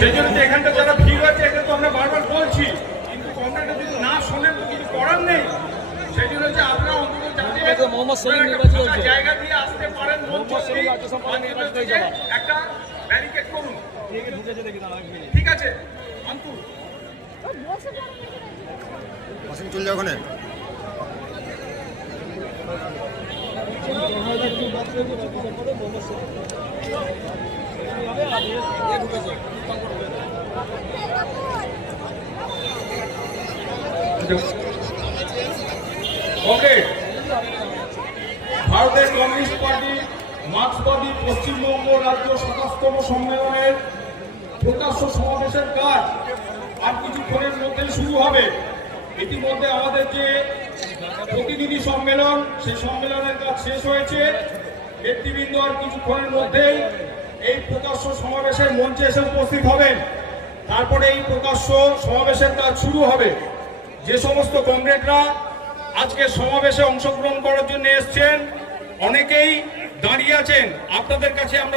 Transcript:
সেই জন্য তো এখানটা যারা ভিড় হয়েছে এটা তো আমরা বারবার বলছি, কিন্তু কমরেডরা যদি না শোনেন তো কিছু করার নেই। সেই জন্য যে আপনারা অন্তত যাতে জায়গা দিয়ে আসতে পারেন, একটা ব্যারিকেড করুন। ঠিক আছে অন্তু চলে যাও ওখানে। ওকে, ভারতের কমিউনিস্ট পার্টি মার্ক্সবাদী পশ্চিমবঙ্গ রাজ্য ২৭তম সম্মেলনের প্রকাশ্য সমাবেশের কাজ আর কিছুক্ষণের মধ্যেই শুরু হবে। ইতিমধ্যে আমাদের যে প্রতিনিধি সম্মেলন, সেই সম্মেলনের কাজ শেষ হয়েছে। নেতৃবৃন্দ আর কিছুক্ষণের মধ্যেই এই প্রকাশ্য সমাবেশের মঞ্চে এসে উপস্থিত হবেন। তারপরে এই প্রকাশ্য সমাবেশের কাজ শুরু হবে। যে সমস্ত কমরেডরা আজকে সমাবেশে অংশগ্রহণ করার জন্য এসছেন, অনেকেই দাঁড়িয়ে আছেন। আপনাদের কাছে আমরা